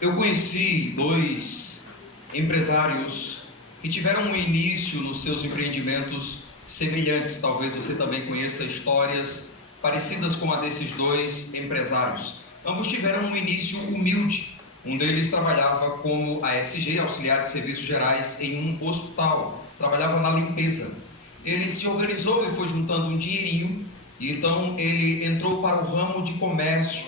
Eu conheci dois empresários que tiveram um início nos seus empreendimentos semelhantes. Talvez você também conheça histórias parecidas com a desses dois empresários. Ambos tiveram um início humilde. Um deles trabalhava como ASG, auxiliar de serviços gerais, em um hospital. Trabalhava na limpeza. Ele se organizou e foi juntando um dinheirinho, e então ele entrou para o ramo de comércio.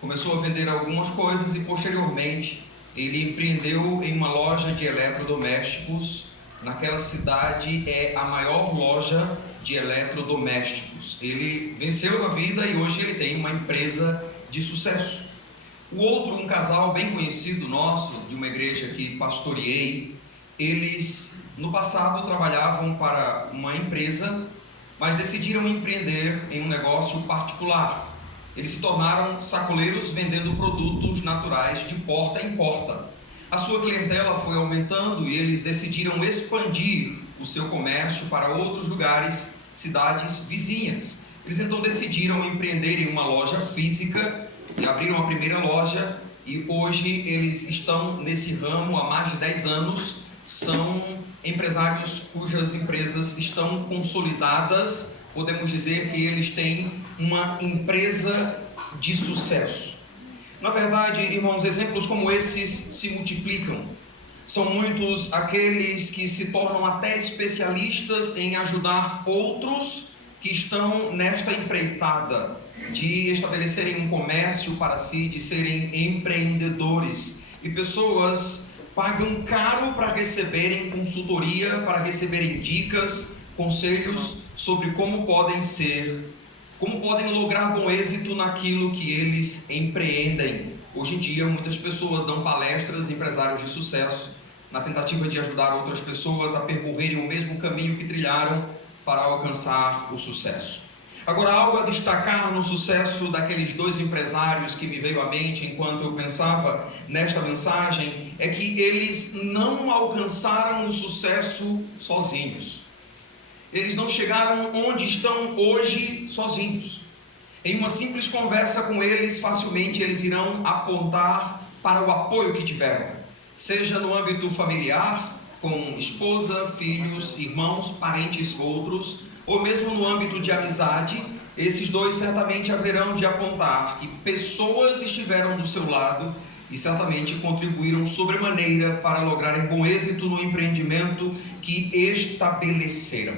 Começou a vender algumas coisas e posteriormente ele empreendeu em uma loja de eletrodomésticos. Naquela cidade é a maior loja de eletrodomésticos. Ele venceu na vida e hoje ele tem uma empresa de sucesso. O outro, um casal bem conhecido nosso, de uma igreja que pastoreei, eles no passado trabalhavam para uma empresa, mas decidiram empreender em um negócio particular. Eles se tornaram sacoleiros vendendo produtos naturais de porta em porta. A sua clientela foi aumentando e eles decidiram expandir o seu comércio para outros lugares, cidades vizinhas. Eles então decidiram empreender em uma loja física e abriram a primeira loja, e hoje eles estão nesse ramo há mais de 10 anos. São empresários cujas empresas estão consolidadas. Podemos dizer que eles têm uma empresa de sucesso. Na verdade, irmãos, exemplos como esses se multiplicam. São muitos aqueles que se tornam até especialistas em ajudar outros que estão nesta empreitada de estabelecerem um comércio para si, de serem empreendedores. E pessoas pagam caro para receberem consultoria, para receberem dicas, conselhos sobre como podem lograr bom êxito naquilo que eles empreendem. Hoje em dia, muitas pessoas dão palestras, empresários de sucesso, na tentativa de ajudar outras pessoas a percorrerem o mesmo caminho que trilharam para alcançar o sucesso. Agora, algo a destacar no sucesso daqueles dois empresários que me veio à mente enquanto eu pensava nesta mensagem é que eles não alcançaram o sucesso sozinhos. Eles não chegaram onde estão hoje sozinhos. Em uma simples conversa com eles, facilmente eles irão apontar para o apoio que tiveram, seja no âmbito familiar, com esposa, filhos, irmãos, parentes, outros, ou mesmo no âmbito de amizade. Esses dois certamente haverão de apontar que pessoas estiveram do seu lado e certamente contribuíram sobremaneira para lograrem bom êxito no empreendimento que estabeleceram.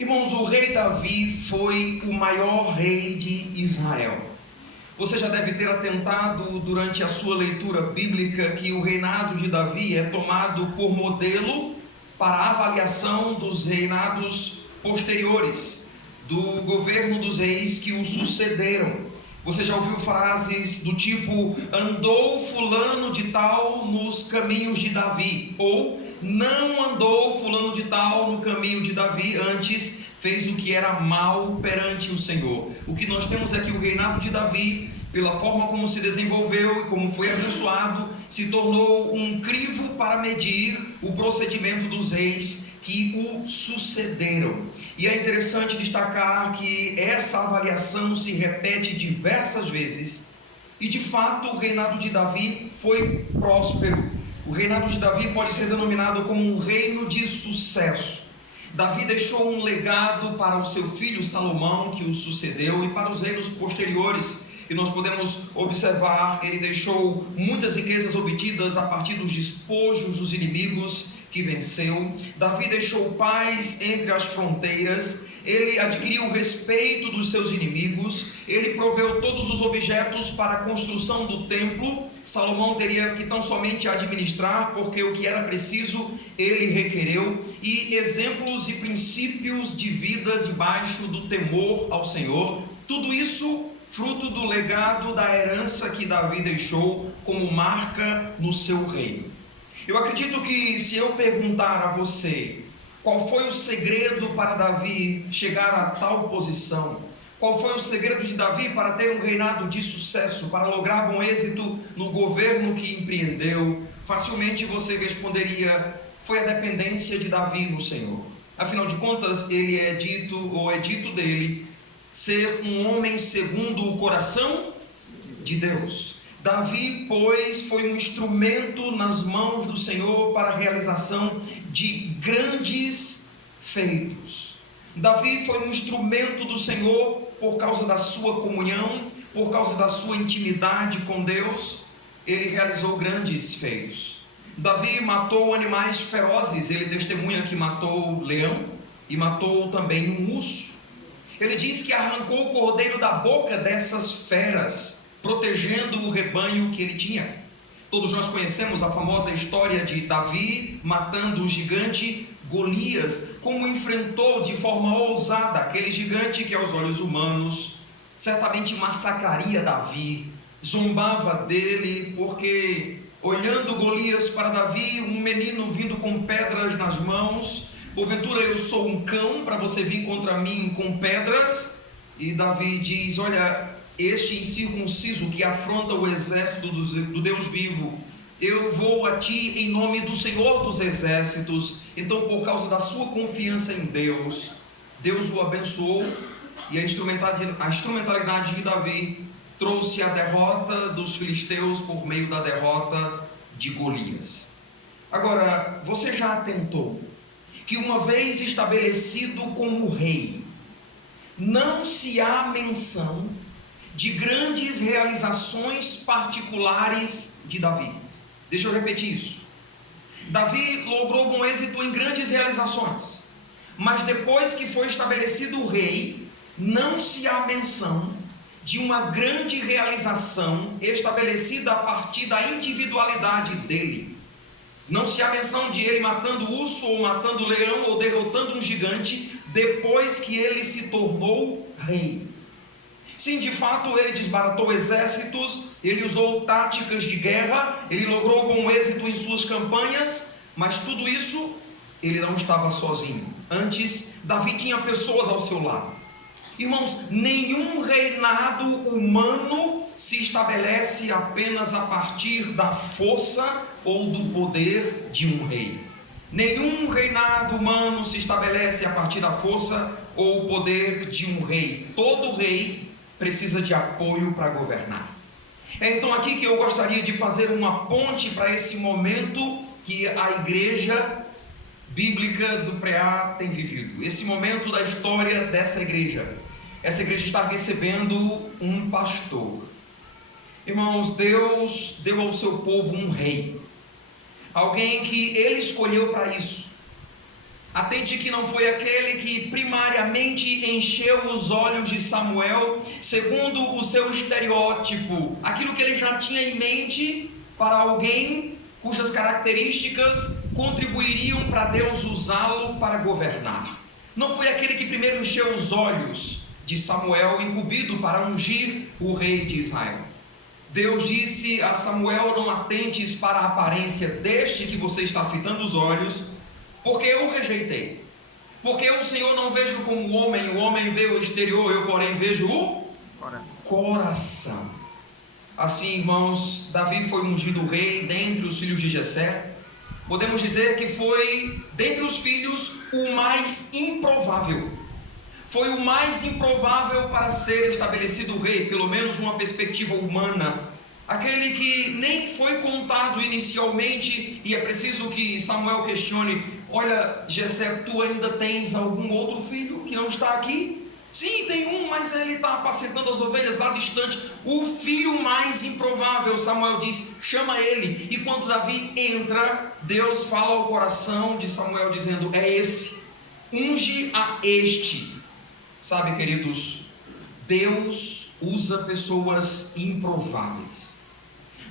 Irmãos, o rei Davi foi o maior rei de Israel. Você já deve ter atentado durante a sua leitura bíblica que o reinado de Davi é tomado por modelo para a avaliação dos reinados posteriores, do governo dos reis que o sucederam. Você já ouviu frases do tipo: andou fulano de tal nos caminhos de Davi, ou não andou fulano de tal no caminho de Davi, antes fez o que era mal perante o Senhor. O que nós temos é que o reinado de Davi, pela forma como se desenvolveu e como foi abençoado, se tornou um crivo para medir o procedimento dos reis que o sucederam. E é interessante destacar que essa avaliação se repete diversas vezes, e de fato o reinado de Davi foi próspero. O reinado de Davi pode ser denominado como um reino de sucesso. Davi deixou um legado para o seu filho Salomão, que o sucedeu, e para os reinos posteriores. E nós podemos observar, ele deixou muitas riquezas obtidas a partir dos despojos dos inimigos que venceu. Davi deixou paz entre as fronteiras. Ele adquiriu o respeito dos seus inimigos. Ele proveu todos os objetos para a construção do templo. Salomão teria que tão somente administrar, porque o que era preciso ele requereu. E exemplos e princípios de vida debaixo do temor ao Senhor. Tudo isso fruto do legado, da herança que Davi deixou como marca no seu reino. Eu acredito que se eu perguntar a você qual foi o segredo para Davi chegar a tal posição, qual foi o segredo de Davi para ter um reinado de sucesso, para lograr bom êxito no governo que empreendeu, facilmente você responderia: foi a dependência de Davi no Senhor. Afinal de contas, ele é dito dele ser um homem segundo o coração de Deus. Davi, pois, foi um instrumento nas mãos do Senhor para a realização de grandes feitos. Davi foi um instrumento do Senhor por causa da sua comunhão, por causa da sua intimidade com Deus. Ele realizou grandes feitos. Davi matou animais ferozes. Ele testemunha que matou leão e matou também um urso. Ele diz que arrancou o cordeiro da boca dessas feras, protegendo o rebanho que ele tinha. Todos nós conhecemos a famosa história de Davi matando o gigante Golias, como enfrentou de forma ousada aquele gigante que aos olhos humanos certamente massacraria Davi, zombava dele, porque olhando Golias para Davi, um menino vindo com pedras nas mãos, porventura eu sou um cão para você vir contra mim com pedras? E Davi diz: olha, este incircunciso que afronta o exército do Deus vivo, eu vou a ti em nome do Senhor dos exércitos. Então, por causa da sua confiança em Deus, Deus o abençoou, e a instrumentalidade de Davi trouxe a derrota dos filisteus por meio da derrota de Golias. Agora, você já atentou que uma vez estabelecido como rei, não se há menção de grandes realizações particulares de Davi? Deixa eu repetir isso. Davi logrou bom êxito em grandes realizações, mas depois que foi estabelecido o rei, não se há menção de uma grande realização estabelecida a partir da individualidade dele. Não se há menção de ele matando urso, ou matando leão, ou derrotando um gigante, depois que ele se tornou rei. Sim, de fato, ele desbaratou exércitos, ele usou táticas de guerra, ele logrou bom êxito em suas campanhas, mas tudo isso, ele não estava sozinho. Antes, Davi tinha pessoas ao seu lado. Irmãos, nenhum reinado humano se estabelece apenas a partir da força ou do poder de um rei. Nenhum reinado humano se estabelece a partir da força ou poder de um rei. Todo rei precisa de apoio para governar. É então aqui que eu gostaria de fazer uma ponte para esse momento que a igreja bíblica do Preá tem vivido. Esse momento da história dessa igreja. Essa igreja está recebendo um pastor. Irmãos, Deus deu ao seu povo um rei. Alguém que ele escolheu para isso. Atente que não foi aquele que primariamente encheu os olhos de Samuel, segundo o seu estereótipo, aquilo que ele já tinha em mente para alguém cujas características contribuiriam para Deus usá-lo para governar. Não foi aquele que primeiro encheu os olhos de Samuel, incumbido para ungir o rei de Israel. Deus disse a Samuel: não atentes para a aparência deste que você está fitando os olhos, porque eu o rejeitei. Porque eu, o Senhor, não vejo como o homem vê o exterior, eu porém vejo o coração. Assim, irmãos, Davi foi ungido rei dentre os filhos de Jessé. Podemos dizer que foi, dentre os filhos, o mais improvável. Foi o mais improvável para ser estabelecido rei, pelo menos uma perspectiva humana. Aquele que nem foi contado inicialmente, e é preciso que Samuel questione: olha, Jessé, tu ainda tens algum outro filho que não está aqui? Sim, tem um, mas ele está apacentando as ovelhas lá distante. O filho mais improvável. Samuel diz: chama ele. E quando Davi entra, Deus fala ao coração de Samuel dizendo: é esse, unge a este. Sabe, queridos, Deus usa pessoas improváveis.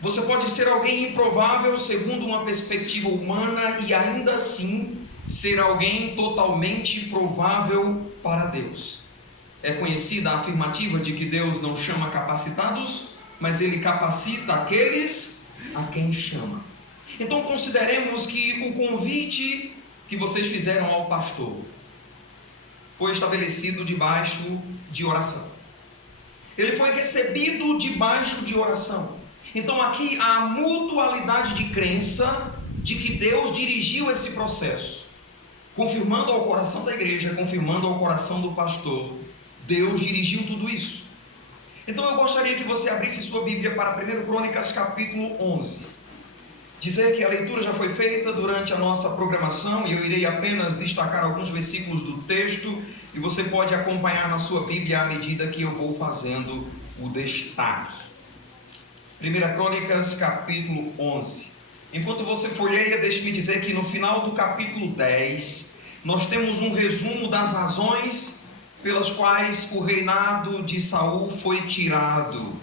Você pode ser alguém improvável segundo uma perspectiva humana e ainda assim ser alguém totalmente provável para Deus. É conhecida a afirmativa de que Deus não chama capacitados, mas Ele capacita aqueles a quem chama. Então consideremos que o convite que vocês fizeram ao pastor foi estabelecido debaixo de oração. Ele foi recebido debaixo de oração. Então aqui há a mutualidade de crença de que Deus dirigiu esse processo, confirmando ao coração da igreja, confirmando ao coração do pastor. Deus dirigiu tudo isso. Então eu gostaria que você abrisse sua Bíblia para 1 Crônicas capítulo 11. Dizer que a leitura já foi feita durante a nossa programação e eu irei apenas destacar alguns versículos do texto e você pode acompanhar na sua Bíblia à medida que eu vou fazendo o destaque. 1 Crônicas capítulo 11. Enquanto você folheia, deixe-me dizer que no final do capítulo 10 nós temos um resumo das razões pelas quais o reinado de Saul foi tirado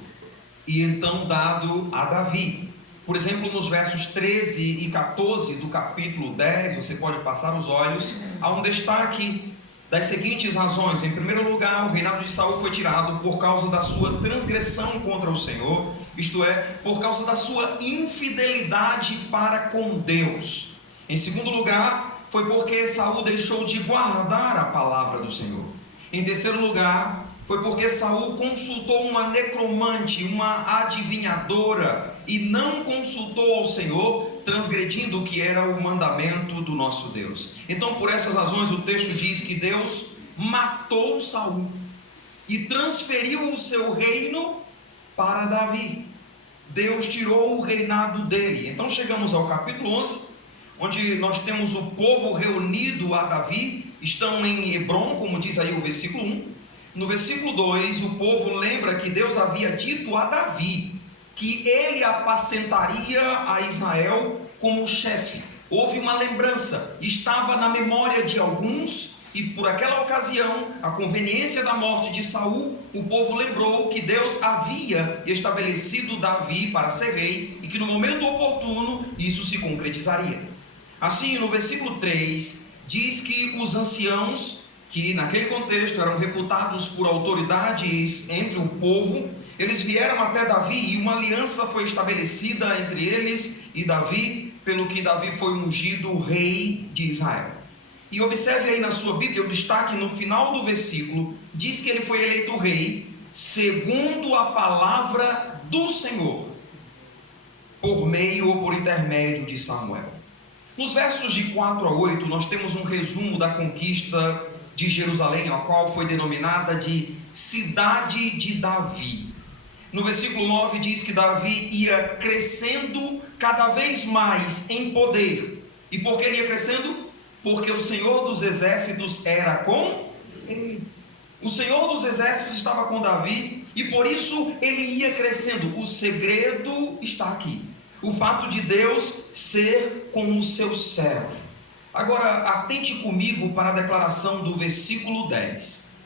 e então dado a Davi. Por exemplo, nos versos 13 e 14 do capítulo 10, você pode passar os olhos, há um destaque das seguintes razões. Em primeiro lugar, o reinado de Saul foi tirado por causa da sua transgressão contra o Senhor, isto é, por causa da sua infidelidade para com Deus. Em segundo lugar, foi porque Saul deixou de guardar a palavra do Senhor. Em terceiro lugar, foi porque Saul consultou uma necromante, uma adivinhadora, e não consultou ao Senhor, transgredindo o que era o mandamento do nosso Deus. Então, por essas razões, o texto diz que Deus matou Saul e transferiu o seu reino para Davi. Deus tirou o reinado dele. Então chegamos ao capítulo 11, onde nós temos o povo reunido a Davi. Estão em Hebrom, como diz aí o versículo 1. No versículo 2, o povo lembra que Deus havia dito a Davi que ele apacentaria a Israel como chefe. Houve uma lembrança, estava na memória de alguns, e por aquela ocasião, a conveniência da morte de Saul, o povo lembrou que Deus havia estabelecido Davi para ser rei, e que no momento oportuno isso se concretizaria. Assim, no versículo 3, diz que os anciãos, que naquele contexto eram reputados por autoridades entre o povo, eles vieram até Davi e uma aliança foi estabelecida entre eles e Davi, pelo que Davi foi ungido rei de Israel. E observe aí na sua Bíblia o destaque no final do versículo, diz que ele foi eleito rei segundo a palavra do Senhor, por meio ou por intermédio de Samuel. Nos versos de 4 a 8, nós temos um resumo da conquista de Jerusalém, a qual foi denominada de Cidade de Davi. No versículo 9 diz que Davi ia crescendo cada vez mais em poder. E por que ele ia crescendo? Porque o Senhor dos Exércitos era com ele. O Senhor dos Exércitos estava com Davi e por isso ele ia crescendo. O segredo está aqui. O fato de Deus ser com o seu servo. Agora, atente comigo para a declaração do versículo 10.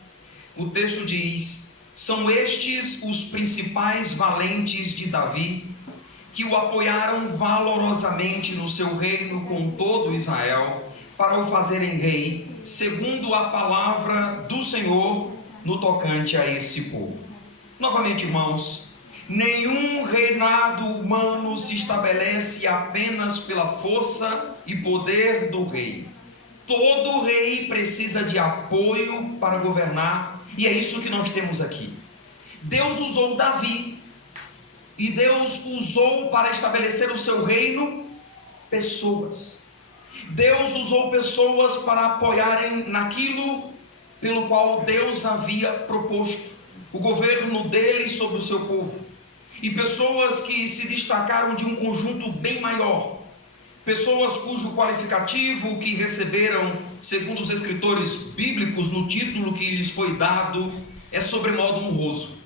O texto diz: são estes os principais valentes de Davi, que o apoiaram valorosamente no seu reino com todo Israel, para o fazerem rei, segundo a palavra do Senhor no tocante a esse povo. Novamente, irmãos, nenhum reinado humano se estabelece apenas pela força e poder do rei. Todo rei precisa de apoio para governar, e é isso que nós temos aqui. Deus usou Davi, e Deus usou para estabelecer o seu reino pessoas. Deus usou pessoas para apoiarem naquilo pelo qual Deus havia proposto, o governo dele sobre o seu povo. E pessoas que se destacaram de um conjunto bem maior, pessoas cujo qualificativo que receberam, segundo os escritores bíblicos, no título que lhes foi dado, é sobremodo honroso: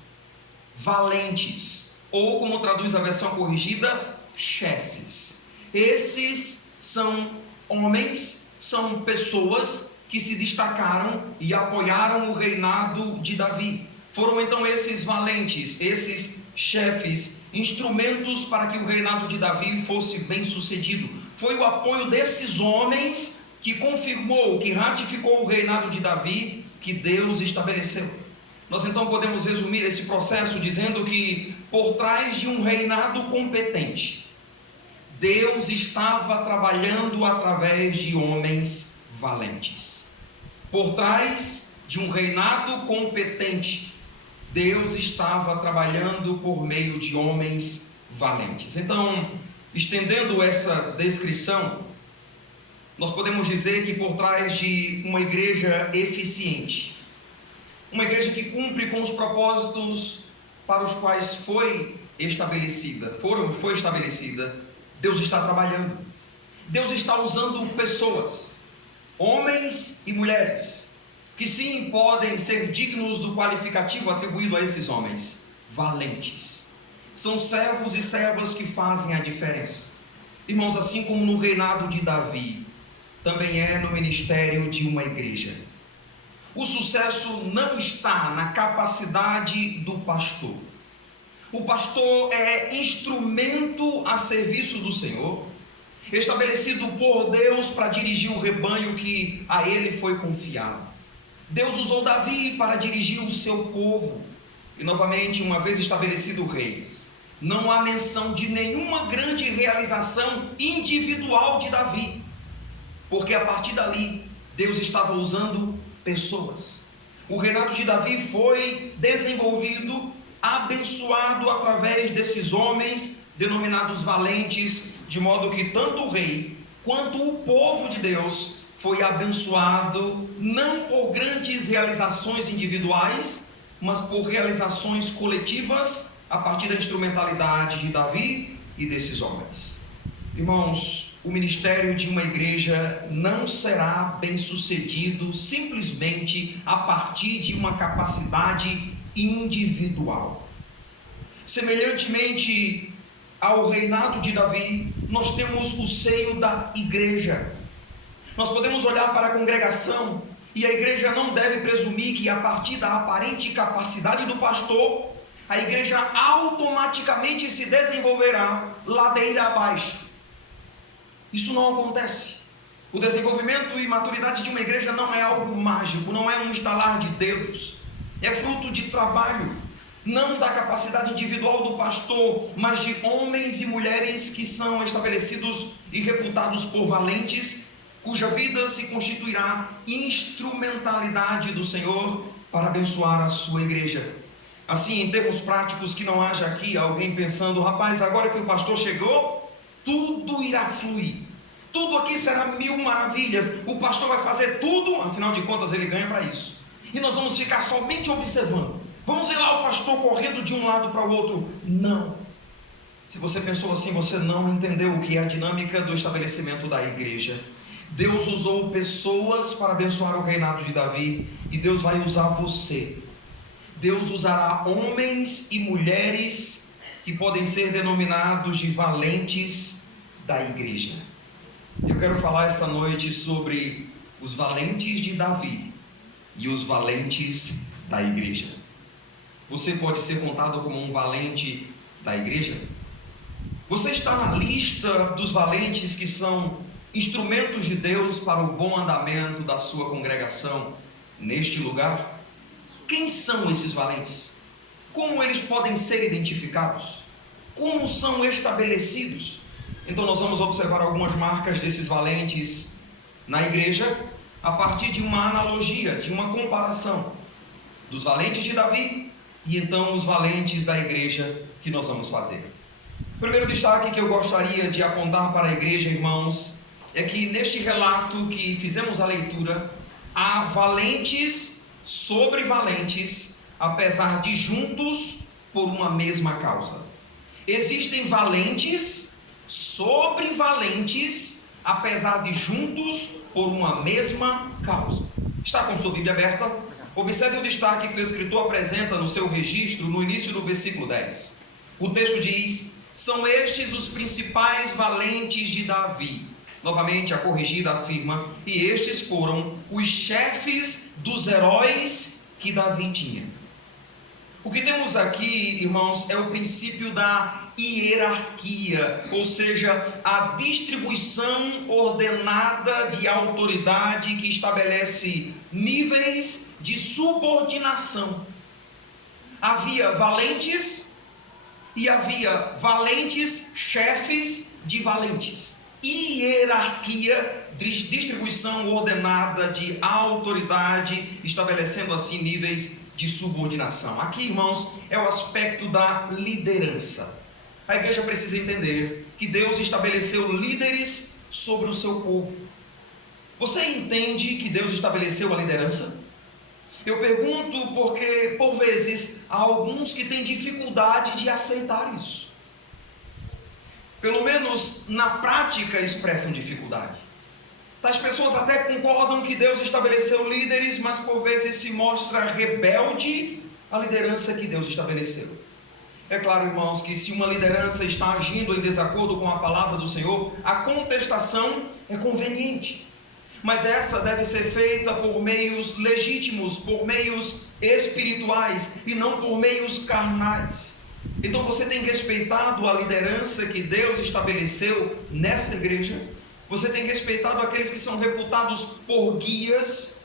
valentes, ou como traduz a versão corrigida, chefes. Esses são homens, são pessoas que se destacaram e apoiaram o reinado de Davi. Foram então esses valentes, esses chefes, instrumentos para que o reinado de Davi fosse bem sucedido. Foi o apoio desses homens que confirmou, que ratificou o reinado de Davi que Deus estabeleceu. Nós então podemos resumir esse processo dizendo que por trás de um reinado competente, Deus estava trabalhando através de homens valentes. Por trás de um reinado competente, Deus estava trabalhando por meio de homens valentes. Então, estendendo essa descrição, nós podemos dizer que por trás de uma igreja eficiente, uma igreja que cumpre com os propósitos para os quais foi estabelecida, Deus está trabalhando. Deus está usando pessoas, homens e mulheres, que sim podem ser dignos do qualificativo atribuído a esses homens, valentes. São servos e servas que fazem a diferença. Irmãos, assim como no reinado de Davi, também é no ministério de uma igreja. O sucesso não está na capacidade do pastor. O pastor é instrumento a serviço do Senhor, estabelecido por Deus para dirigir o rebanho que a ele foi confiado. Deus usou Davi para dirigir o seu povo. E novamente, uma vez estabelecido o rei, não há menção de nenhuma grande realização individual de Davi, porque a partir dali, Deus estava usando pessoas. O reinado de Davi foi desenvolvido, abençoado através desses homens denominados valentes, de modo que tanto o rei quanto o povo de Deus foi abençoado não por grandes realizações individuais, mas por realizações coletivas a partir da instrumentalidade de Davi e desses homens. Irmãos, o ministério de uma igreja não será bem sucedido simplesmente a partir de uma capacidade individual. Semelhantemente ao reinado de Davi, nós temos o seio da igreja. Nós podemos olhar para a congregação e a igreja não deve presumir que a partir da aparente capacidade do pastor, a igreja automaticamente se desenvolverá ladeira abaixo. Isso não acontece. O desenvolvimento e maturidade de uma igreja não é algo mágico, não é um estalar de dedos. É fruto de trabalho, não da capacidade individual do pastor, mas de homens e mulheres que são estabelecidos e reputados por valentes, cuja vida se constituirá instrumentalidade do Senhor para abençoar a sua igreja. Assim, em termos práticos, que não haja aqui alguém pensando: rapaz, agora que o pastor chegou, tudo irá fluir, tudo aqui será mil maravilhas, o pastor vai fazer tudo, afinal de contas ele ganha para isso, e nós vamos ficar somente observando, vamos ver lá o pastor correndo de um lado para o outro. Não. Se você pensou assim, você não entendeu o que é a dinâmica do estabelecimento da igreja. Deus usou pessoas para abençoar o reinado de Davi, e Deus vai usar você. Deus usará homens e mulheres que podem ser denominados de valentes da igreja. Eu quero falar esta noite sobre os valentes de Davi e os valentes da igreja. Você pode ser contado como um valente da igreja? Você está na lista dos valentes que são instrumentos de Deus para o bom andamento da sua congregação neste lugar? Quem são esses valentes? Como eles podem ser identificados? Como são estabelecidos? Então nós vamos observar algumas marcas desses valentes na igreja a partir de uma analogia, de uma comparação dos valentes de Davi e então os valentes da igreja que nós vamos fazer. O primeiro destaque que eu gostaria de apontar para a igreja, irmãos, é que neste relato que fizemos a leitura, há valentes sobre valentes, apesar de juntos por uma mesma causa. Existem valentes sobre valentes, apesar de juntos por uma mesma causa. Está com sua Bíblia aberta? Observe o destaque que o escritor apresenta no seu registro no início do versículo 10. O texto diz: são estes os principais valentes de Davi. Novamente a corrigida afirma: e estes foram os chefes dos heróis que Davi tinha. O que temos aqui, irmãos, é o princípio da hierarquia, ou seja, a distribuição ordenada de autoridade que estabelece níveis de subordinação. Havia valentes e havia valentes chefes de valentes. Hierarquia, distribuição ordenada de autoridade, estabelecendo assim níveis de subordinação. Aqui, irmãos, é o aspecto da liderança. A igreja precisa entender que Deus estabeleceu líderes sobre o seu povo. Você entende que Deus estabeleceu a liderança? Eu pergunto porque, por vezes, há alguns que têm dificuldade de aceitar isso. Pelo menos na prática expressam dificuldade. Tais pessoas até concordam que Deus estabeleceu líderes, mas por vezes se mostra rebelde à liderança que Deus estabeleceu. É claro, irmãos, que se uma liderança está agindo em desacordo com a palavra do Senhor, a contestação é conveniente. Mas essa deve ser feita por meios legítimos, por meios espirituais e não por meios carnais. Então você tem respeitado a liderança que Deus estabeleceu nessa igreja? Você tem respeitado aqueles que são reputados por guias,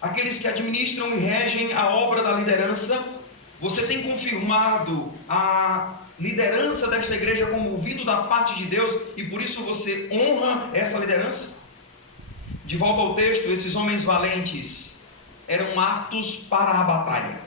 aqueles que administram e regem a obra da liderança? Você tem confirmado a liderança desta igreja como vindo da parte de Deus e por isso você honra essa liderança? De volta ao texto, esses homens valentes eram aptos para a batalha.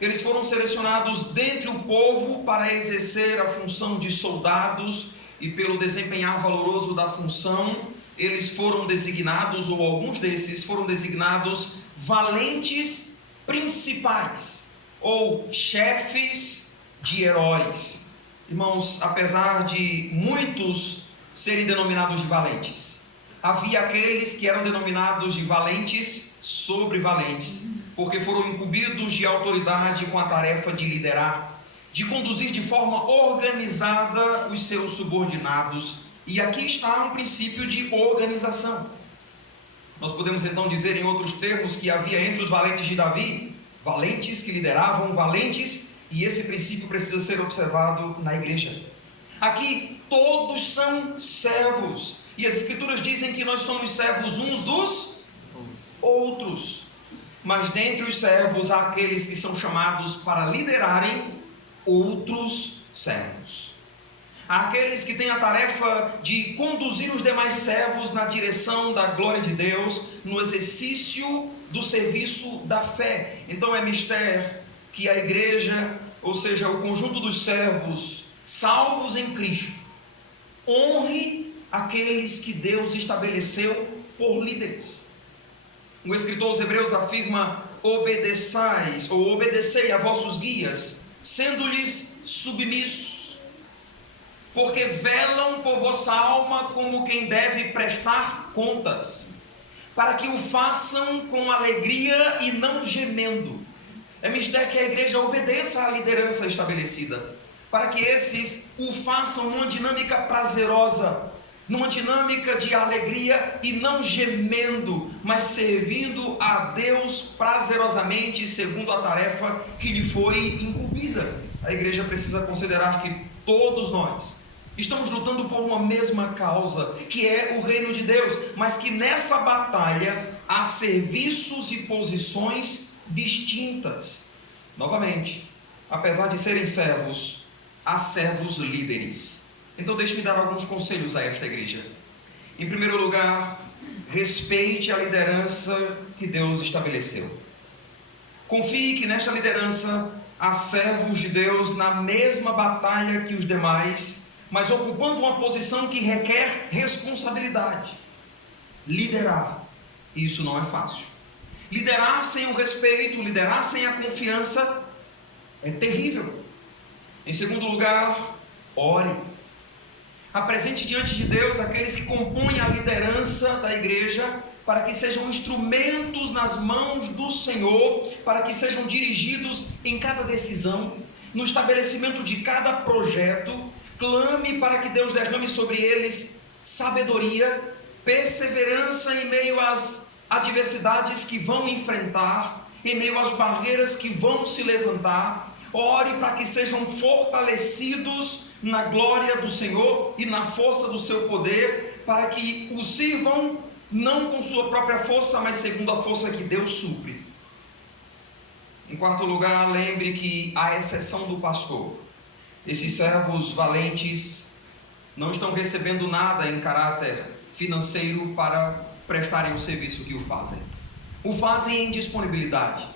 Eles foram selecionados dentre o povo para exercer a função de soldados e pelo desempenhar valoroso da função, eles foram designados, ou alguns desses foram designados valentes principais, ou chefes de heróis. Irmãos, apesar de muitos serem denominados de valentes, havia aqueles que eram denominados de valentes sobre valentes, porque foram incumbidos de autoridade com a tarefa de liderar, de conduzir de forma organizada os seus subordinados. E aqui está um princípio de organização. Nós podemos então dizer em outros termos que havia entre os valentes de Davi, valentes que lideravam valentes, e esse princípio precisa ser observado na igreja. Aqui todos são servos, e as escrituras dizem que nós somos servos uns dos outros. Mas dentre os servos há aqueles que são chamados para liderarem outros servos. Há aqueles que têm a tarefa de conduzir os demais servos na direção da glória de Deus, no exercício do serviço da fé. Então é mister que a igreja, ou seja, o conjunto dos servos salvos em Cristo, honre aqueles que Deus estabeleceu por líderes. O escritor aos Hebreus afirma: obedeçais ou obedecei a vossos guias, sendo-lhes submissos, porque velam por vossa alma como quem deve prestar contas, para que o façam com alegria e não gemendo. É mister que a igreja obedeça à liderança estabelecida, para que esses o façam numa dinâmica prazerosa, numa dinâmica de alegria e não gemendo, mas servindo a Deus prazerosamente, segundo a tarefa que lhe foi incumbida. A igreja precisa considerar que todos nós estamos lutando por uma mesma causa, que é o reino de Deus, mas que nessa batalha há serviços e posições distintas. Novamente, apesar de serem servos, há servos líderes. Então deixe-me dar alguns conselhos a esta igreja. Em primeiro lugar, respeite a liderança que Deus estabeleceu. Confie que nesta liderança há servos de Deus na mesma batalha que os demais, mas ocupando uma posição que requer responsabilidade. Liderar, isso não é fácil. Liderar sem o respeito, liderar sem a confiança é terrível. Em segundo lugar, ore. Apresente diante de Deus aqueles que compõem a liderança da igreja, para que sejam instrumentos nas mãos do Senhor, para que sejam dirigidos em cada decisão, no estabelecimento de cada projeto. Clame para que Deus derrame sobre eles sabedoria, perseverança em meio às adversidades que vão enfrentar, em meio às barreiras que vão se levantar. Ore para que sejam fortalecidos na glória do Senhor e na força do seu poder, para que o sirvam não com sua própria força, mas segundo a força que Deus supre. Em quarto lugar, lembre que, à exceção do pastor, esses servos valentes não estão recebendo nada em caráter financeiro para prestarem o serviço que o fazem. O fazem em disponibilidade,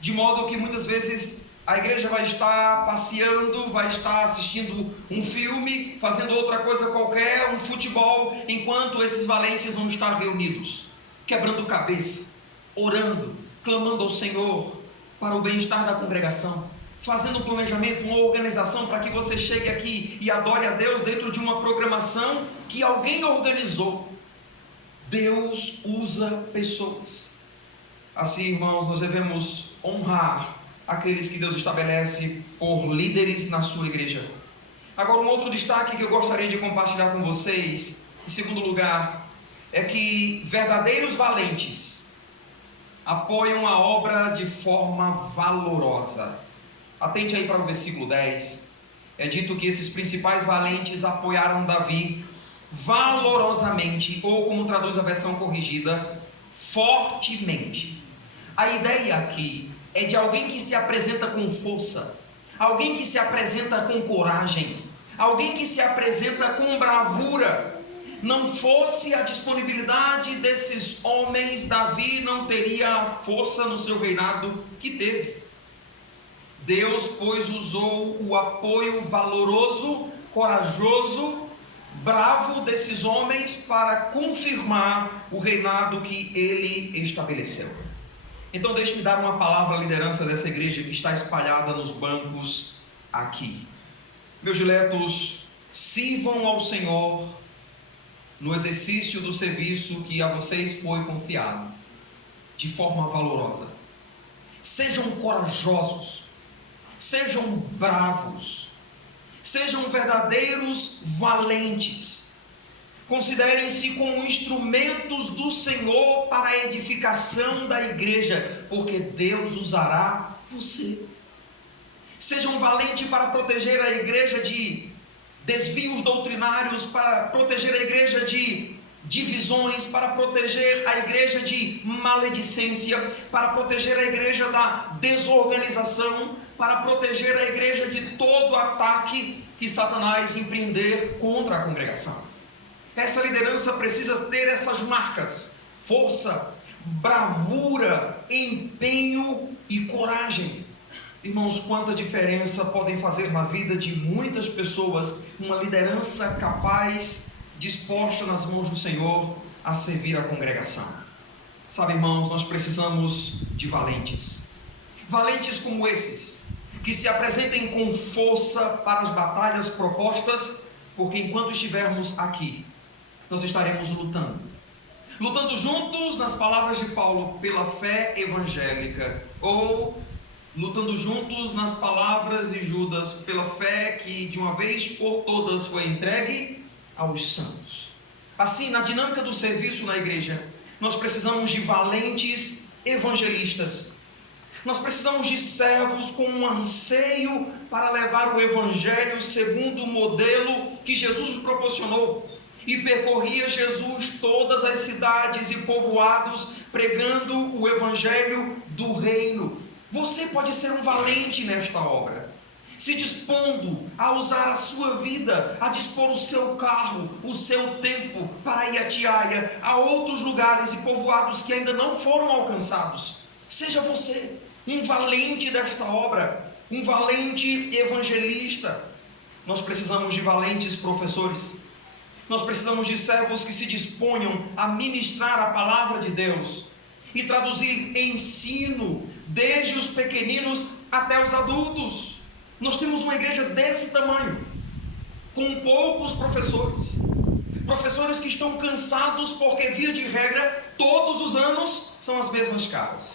de modo que muitas vezes a igreja vai estar passeando, vai estar assistindo um filme, fazendo outra coisa qualquer, um futebol, enquanto esses valentes vão estar reunidos, quebrando cabeça, orando, clamando ao Senhor para o bem-estar da congregação, fazendo um planejamento, uma organização para que você chegue aqui e adore a Deus dentro de uma programação que alguém organizou. Deus usa pessoas. Assim, irmãos, nós devemos honrar aqueles que Deus estabelece por líderes na sua igreja. Agora, um outro destaque que eu gostaria de compartilhar com vocês, em segundo lugar, é que verdadeiros valentes apoiam a obra de forma valorosa. Atente aí para o versículo 10. É dito que esses principais valentes apoiaram Davi valorosamente, ou como traduz a versão corrigida, fortemente. A ideia aqui é de alguém que se apresenta com força, alguém que se apresenta com coragem, alguém que se apresenta com bravura. Não fosse a disponibilidade desses homens, Davi não teria a força no seu reinado que teve. Deus, pois, usou o apoio valoroso, corajoso, bravo desses homens para confirmar o reinado que ele estabeleceu. Então deixe-me dar uma palavra à liderança dessa igreja que está espalhada nos bancos aqui. Meus diletos, sirvam ao Senhor no exercício do serviço que a vocês foi confiado, de forma valorosa. Sejam corajosos, sejam bravos, sejam verdadeiros valentes. Considerem-se como instrumentos do Senhor para a edificação da igreja, porque Deus usará você. Sejam valentes para proteger a igreja de desvios doutrinários, para proteger a igreja de divisões, para proteger a igreja de maledicência, para proteger a igreja da desorganização, para proteger a igreja de todo ataque que Satanás empreender contra a congregação. Essa liderança precisa ter essas marcas: força, bravura, empenho e coragem. Irmãos, quanta diferença podem fazer na vida de muitas pessoas uma liderança capaz, disposta nas mãos do Senhor a servir a congregação. Sabe, irmãos, nós precisamos de valentes. Valentes como esses, que se apresentem com força para as batalhas propostas, porque enquanto estivermos aqui, nós estaremos lutando juntos, nas palavras de Paulo, pela fé evangélica, ou lutando juntos, nas palavras de Judas, pela fé que de uma vez por todas foi entregue aos santos. Assim, na dinâmica do serviço na igreja, nós precisamos de valentes evangelistas. Nós precisamos de servos com um anseio para levar o evangelho segundo o modelo que Jesus nos proporcionou. E percorria Jesus todas as cidades e povoados, pregando o evangelho do reino. Você pode ser um valente nesta obra, se dispondo a usar a sua vida, a dispor o seu carro, o seu tempo para ir a Tiaia, a outros lugares e povoados que ainda não foram alcançados. Seja você um valente desta obra, um valente evangelista. Nós precisamos de valentes professores. Nós precisamos de servos que se disponham a ministrar a palavra de Deus e traduzir ensino desde os pequeninos até os adultos. Nós temos uma igreja desse tamanho, com poucos professores. Professores que estão cansados porque, via de regra, todos os anos são as mesmas caras.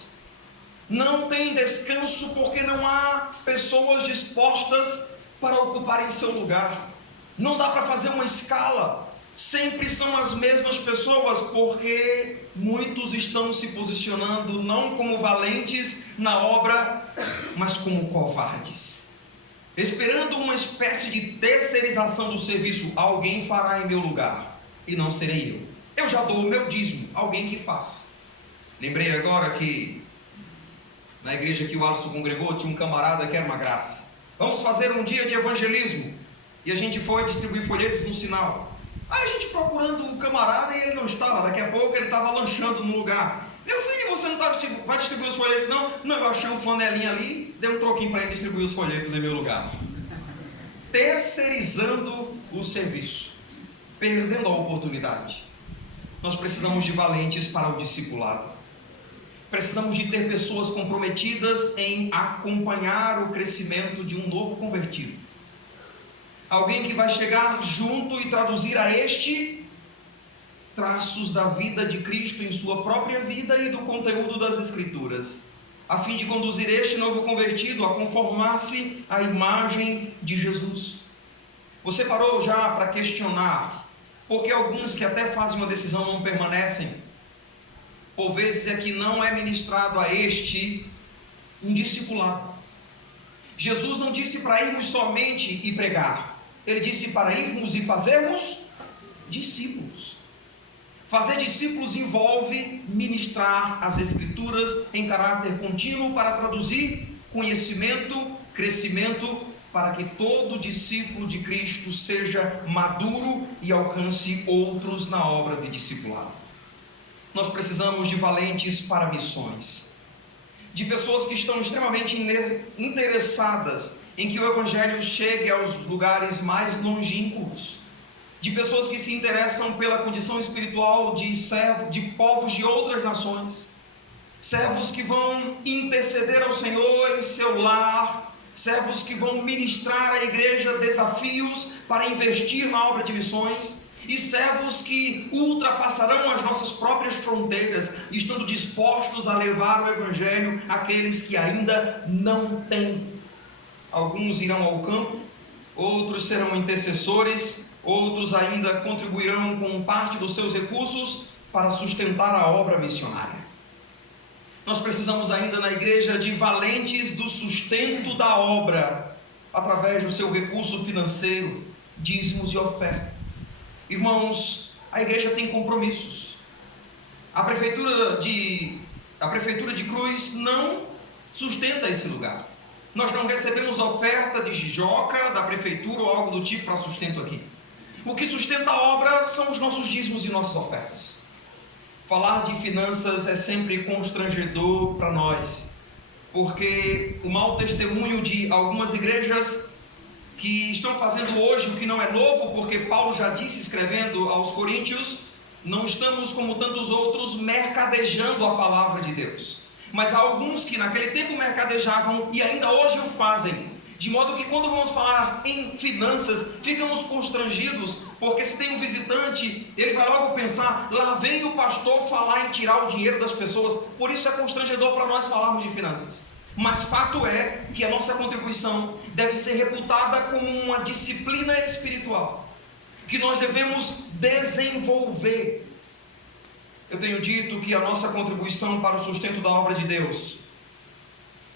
Não tem descanso porque não há pessoas dispostas para ocuparem seu lugar. Não dá para fazer uma escala. Sempre são as mesmas pessoas, porque muitos estão se posicionando não como valentes na obra, mas como covardes, esperando uma espécie de terceirização do serviço. Alguém fará em meu lugar, e não serei eu. Eu já dou o meu dízimo, alguém que faça. Lembrei agora que na igreja que o Alisson congregou, tinha um camarada que era uma graça. Vamos fazer um dia de evangelismo. E a gente foi distribuir folhetos no sinal. Aí a gente procurando o camarada e ele não estava. Daqui a pouco ele estava lanchando no lugar. Meu filho, você não vai distribuir os folhetos não? Não, eu achei um flanelinha ali, dei um troquinho para ele distribuir os folhetos em meu lugar. Terceirizando o serviço, perdendo a oportunidade. Nós precisamos de valentes para o discipulado. Precisamos de ter pessoas comprometidas em acompanhar o crescimento de um novo convertido. Alguém que vai chegar junto e traduzir a este traços da vida de Cristo em sua própria vida e do conteúdo das Escrituras, a fim de conduzir este novo convertido a conformar-se à imagem de Jesus. Você parou já para questionar por que alguns que até fazem uma decisão não permanecem? Por vezes é que não é ministrado a este um discipulado. Jesus não disse para irmos somente e pregar. Ele disse para irmos e fazermos discípulos. Fazer discípulos envolve ministrar as Escrituras em caráter contínuo para traduzir conhecimento, crescimento, para que todo discípulo de Cristo seja maduro e alcance outros na obra de discipulado. Nós precisamos de valentes para missões, de pessoas que estão extremamente interessadas em que o Evangelho chegue aos lugares mais longínquos, de pessoas que se interessam pela condição espiritual de servos, de povos de outras nações, servos que vão interceder ao Senhor em seu lar, servos que vão ministrar à igreja desafios para investir na obra de missões, e servos que ultrapassarão as nossas próprias fronteiras, estando dispostos a levar o Evangelho àqueles que ainda não têm. Alguns irão ao campo, outros serão intercessores, outros ainda contribuirão com parte dos seus recursos para sustentar a obra missionária. Nós precisamos ainda na igreja de valentes do sustento da obra, através do seu recurso financeiro, dízimos e oferta. Irmãos, a igreja tem compromissos. A prefeitura de Cruz não sustenta esse lugar. Nós não recebemos oferta de Jijoca, da prefeitura ou algo do tipo para sustento aqui. O que sustenta a obra são os nossos dízimos e nossas ofertas. Falar de finanças é sempre constrangedor para nós, porque o mau testemunho de algumas igrejas que estão fazendo hoje o que não é novo, porque Paulo já disse escrevendo aos Coríntios, não estamos como tantos outros mercadejando a palavra de Deus. Mas há alguns que naquele tempo mercadejavam e ainda hoje o fazem, de modo que quando vamos falar em finanças, ficamos constrangidos, porque se tem um visitante, ele vai logo pensar, lá vem o pastor falar em tirar o dinheiro das pessoas, por isso é constrangedor para nós falarmos de finanças. Mas fato é que a nossa contribuição deve ser reputada como uma disciplina espiritual, que nós devemos desenvolver. Eu tenho dito que a nossa contribuição para o sustento da obra de Deus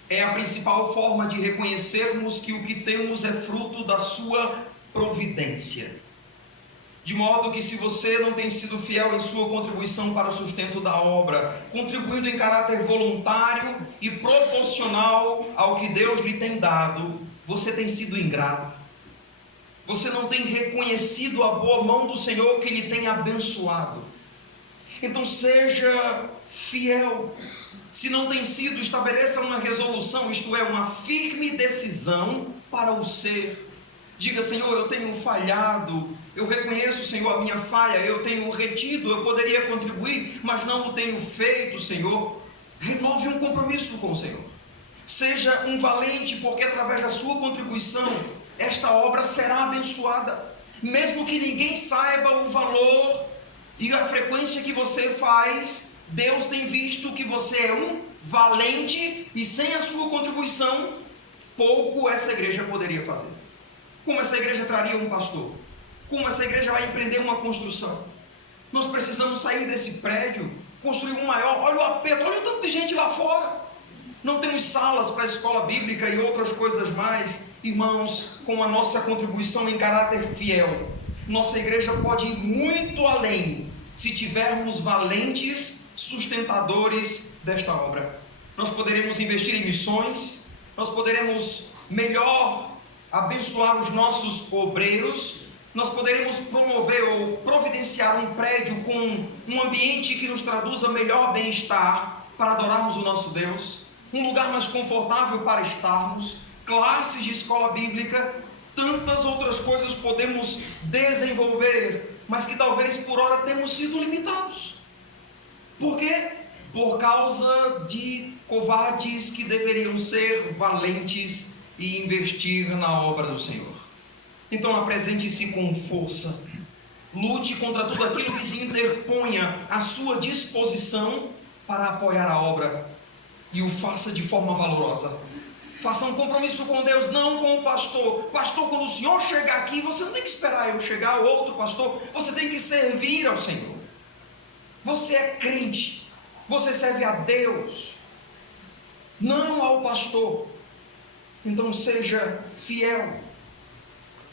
é a principal forma de reconhecermos que o que temos é fruto da sua providência. De modo que se você não tem sido fiel em sua contribuição para o sustento da obra, contribuindo em caráter voluntário e proporcional ao que Deus lhe tem dado, você tem sido ingrato. Você não tem reconhecido a boa mão do Senhor que lhe tem abençoado. Então seja fiel. Se não tem sido, estabeleça uma resolução, isto é, uma firme decisão para o ser. Diga, Senhor, eu tenho falhado, eu reconheço, Senhor, a minha falha, eu tenho retido, eu poderia contribuir, mas não o tenho feito, Senhor. Renove um compromisso com o Senhor. Seja um valente, porque através da sua contribuição, esta obra será abençoada. Mesmo que ninguém saiba o valor e a frequência que você faz, Deus tem visto que você é um valente e sem a sua contribuição, pouco essa igreja poderia fazer. Como essa igreja traria um pastor? Como essa igreja vai empreender uma construção? Nós precisamos sair desse prédio, construir um maior. Olha o aperto, olha o tanto de gente lá fora. Não temos salas para a escola bíblica e outras coisas mais. Irmãos, com a nossa contribuição em caráter fiel, nossa igreja pode ir muito além se tivermos valentes sustentadores desta obra. Nós poderemos investir em missões, nós poderemos melhor abençoar os nossos obreiros, nós poderemos promover ou providenciar um prédio com um ambiente que nos traduza melhor bem-estar para adorarmos o nosso Deus, um lugar mais confortável para estarmos, classes de escola bíblica, tantas outras coisas podemos desenvolver, mas que talvez por hora temos sido limitados. Por quê? por causa de covardes que deveriam ser valentes e investir na obra do Senhor. Então apresente-se com força, lute contra tudo aquilo que se interponha à sua disposição para apoiar a obra, e o faça de forma valorosa. Faça um compromisso com Deus, não com o pastor. Pastor, quando o senhor chegar aqui, você não tem que esperar eu chegar, ou outro pastor, você tem que servir ao Senhor. Você é crente, você serve a Deus, não ao pastor. Então seja fiel,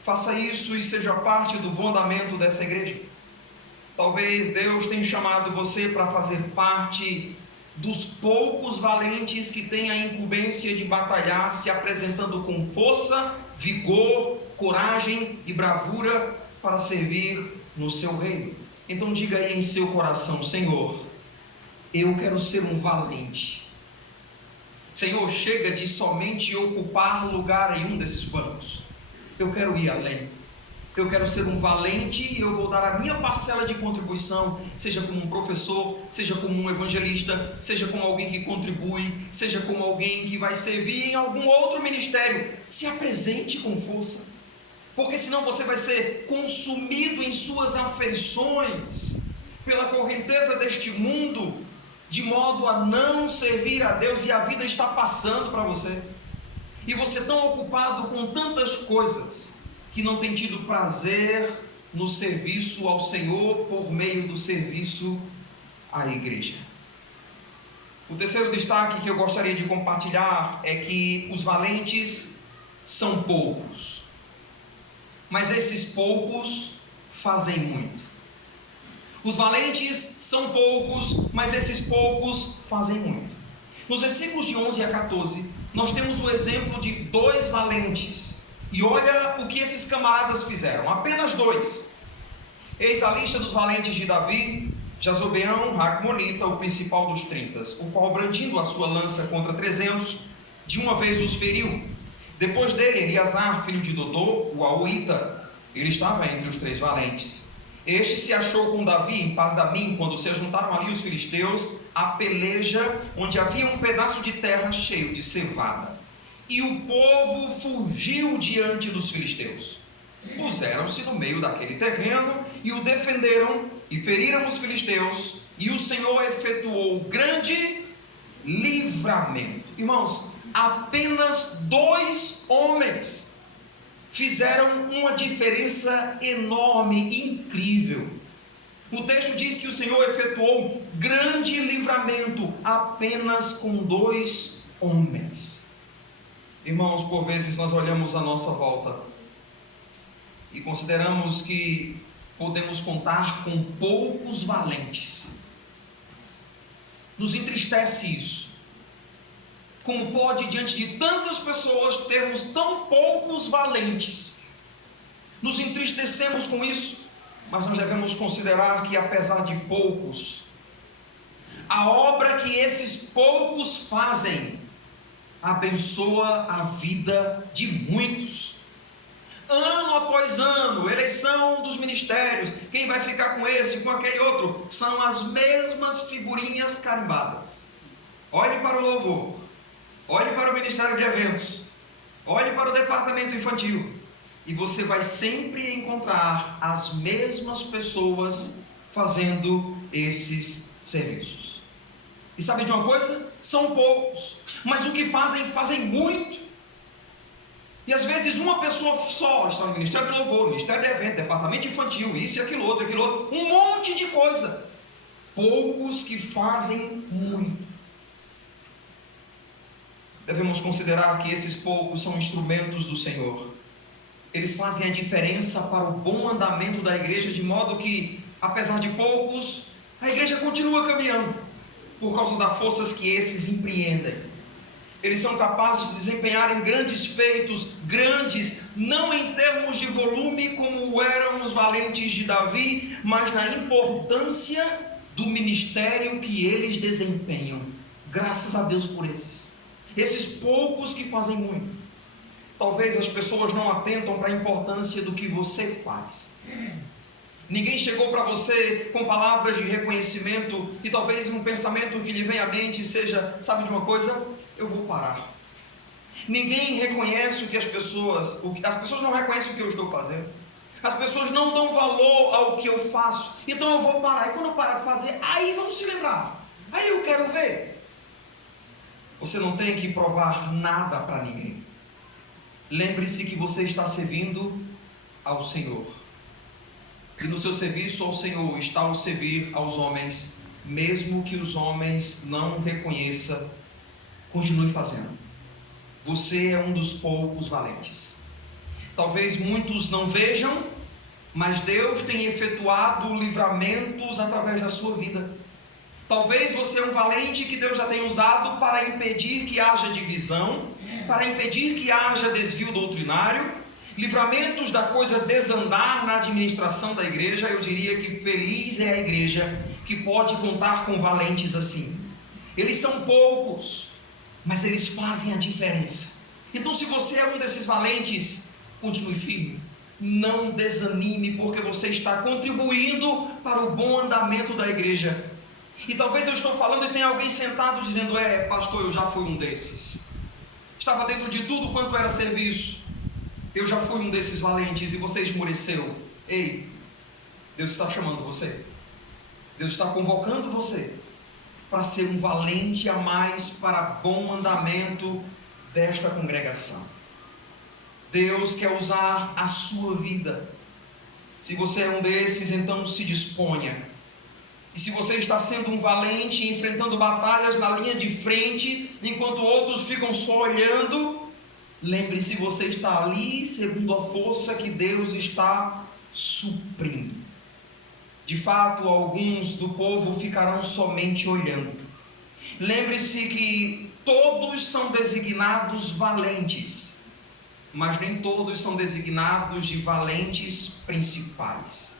faça isso e seja parte do bom andamento dessa igreja. Talvez Deus tenha chamado você para fazer parte dos poucos valentes que têm a incumbência de batalhar, se apresentando com força, vigor, coragem e bravura para servir no seu reino. Então diga aí em seu coração: Senhor, eu quero ser um valente. Senhor, chega de somente ocupar lugar em um desses bancos. Eu quero ir além. Eu quero ser um valente e eu vou dar a minha parcela de contribuição, seja como um professor, seja como um evangelista, seja como alguém que contribui, seja como alguém que vai servir em algum outro ministério. Se apresente com força, porque senão você vai ser consumido em suas afeições pela correnteza deste mundo, de modo a não servir a Deus, e a vida está passando para você, e você tão ocupado com tantas coisas, que não tem tido prazer no serviço ao Senhor por meio do serviço à igreja. O terceiro destaque que eu gostaria de compartilhar é que os valentes são poucos, mas esses poucos fazem muito. Os valentes são poucos, mas esses poucos fazem muito. Nos versículos de 11 a 14, nós temos o exemplo de 2 valentes. E olha o que esses camaradas fizeram, apenas 2. Eis a lista dos valentes de Davi: Jazobeão, Racmonita, o principal dos 30, o qual, brandindo a sua lança contra 300, de uma vez os feriu. Depois dele, Eleazar, filho de Dodô, o Auíta, ele estava entre os 3 valentes. Este se achou com Davi em Pas-damim, quando se juntaram ali os filisteus, a peleja, onde havia um pedaço de terra cheio de cevada. E o povo fugiu diante dos filisteus. Puseram-se no meio daquele terreno e o defenderam, e feriram os filisteus, e o Senhor efetuou grande livramento. Irmãos, apenas 2 homens fizeram uma diferença enorme, incrível. O texto diz que o Senhor efetuou grande livramento apenas com 2 homens. Irmãos, por vezes nós olhamos à nossa volta e consideramos que podemos contar com poucos valentes. Nos entristece isso. Como pode, diante de tantas pessoas, termos tão poucos valentes? Nos entristecemos com isso, mas nós devemos considerar que, apesar de poucos, a obra que esses poucos fazem abençoa a vida de muitos. Ano após ano, eleição dos ministérios, quem vai ficar com esse, com aquele outro, são as mesmas figurinhas carimbadas. Olhe para o louvor, olhe para o ministério de eventos, olhe para o departamento infantil, e você vai sempre encontrar as mesmas pessoas fazendo esses serviços. E sabe de uma coisa? São poucos, mas o que fazem, fazem muito. E às vezes uma pessoa só está no ministério de louvor, ministério de evento, departamento infantil, isso e aquilo outro, um monte de coisa. Poucos que fazem muito. Devemos considerar que esses poucos são instrumentos do Senhor. Eles fazem a diferença para o bom andamento da igreja, de modo que, apesar de poucos, a igreja continua caminhando, por causa das forças que esses empreendem. Eles são capazes de desempenharem grandes feitos, grandes, não em termos de volume como eram os valentes de Davi, mas na importância do ministério que eles desempenham. Graças a Deus por esses poucos que fazem muito. Talvez as pessoas não atentam para a importância do que você faz. Ninguém chegou para você com palavras de reconhecimento e talvez um pensamento que lhe vem à mente seja: sabe de uma coisa? Eu vou parar. Ninguém reconhece as pessoas não reconhecem o que eu estou fazendo. As pessoas não dão valor ao que eu faço. Então eu vou parar. E quando eu parar de fazer, aí vão se lembrar. Aí eu quero ver. Você não tem que provar nada para ninguém. Lembre-se que você está servindo ao Senhor. E no seu serviço ao Senhor está o servir aos homens, mesmo que os homens não reconheçam, continue fazendo. Você é um dos poucos valentes. Talvez muitos não vejam, mas Deus tem efetuado livramentos através da sua vida. Talvez você é um valente que Deus já tem usado para impedir que haja divisão, para impedir que haja desvio doutrinário, livramentos da coisa desandar na administração da igreja. Eu diria que feliz é a igreja que pode contar com valentes assim. Eles são poucos, mas eles fazem a diferença. Então, se você é um desses valentes, continue firme. Não desanime, porque você está contribuindo para o bom andamento da igreja. E talvez eu estou falando e tem alguém sentado dizendo: pastor, eu já fui um desses. Estava dentro de tudo quanto era serviço. Eu já fui um desses valentes e você esmoreceu. Ei, Deus está chamando você. Deus está convocando você para ser um valente a mais para bom andamento desta congregação. Deus quer usar a sua vida. Se você é um desses, então se disponha. E se você está sendo um valente, enfrentando batalhas na linha de frente, enquanto outros ficam só olhando, lembre-se, você está ali segundo a força que Deus está suprindo. De fato, alguns do povo ficarão somente olhando. Lembre-se que todos são designados valentes, mas nem todos são designados de valentes principais.